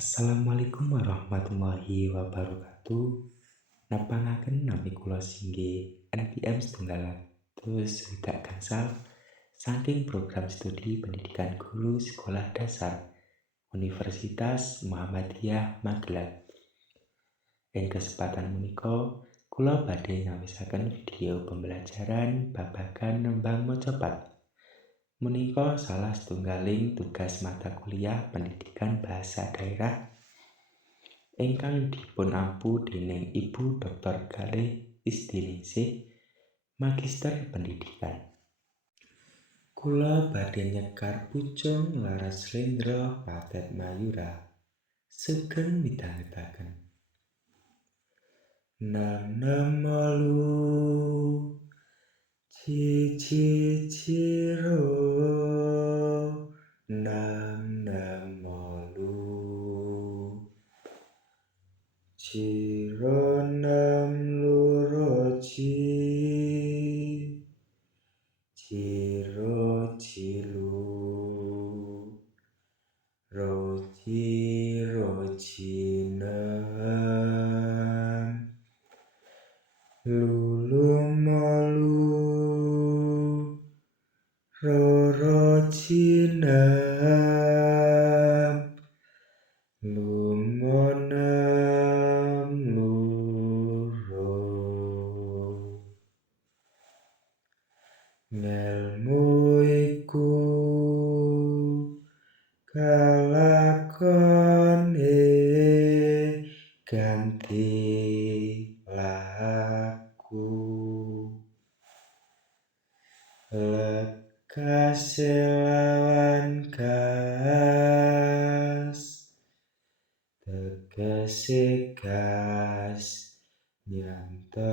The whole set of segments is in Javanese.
Assalamualaikum warahmatullahi wabarakatuh. Nepangaken nami kula Singgi NPM 1960 saking program studi pendidikan guru sekolah dasar Universitas Muhammadiyah Magelang. Ing kesempatan menika kula badhe nyawisaken video pembelajaran babagan nembang macapat. Menika salah setunggaling tugas mata kuliah pendidikan bahasa daerah ingkang dipun ampu dening Ibu Dr. Galih Istiningsih, Magister Pendidikan. Kula badhe nyekar pucung laras slendra patet mayura. Sugeng midhangetaken. Nem molu ciciro nem molu ciro nem loro ciro cilu roci nem lulu molu roro cinem lumonem luro ngelmu iku kalakone ganti laku lekase lawan gas tegese gas nyantosani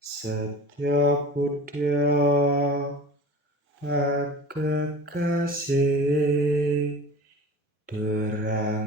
setya budya pagekase durang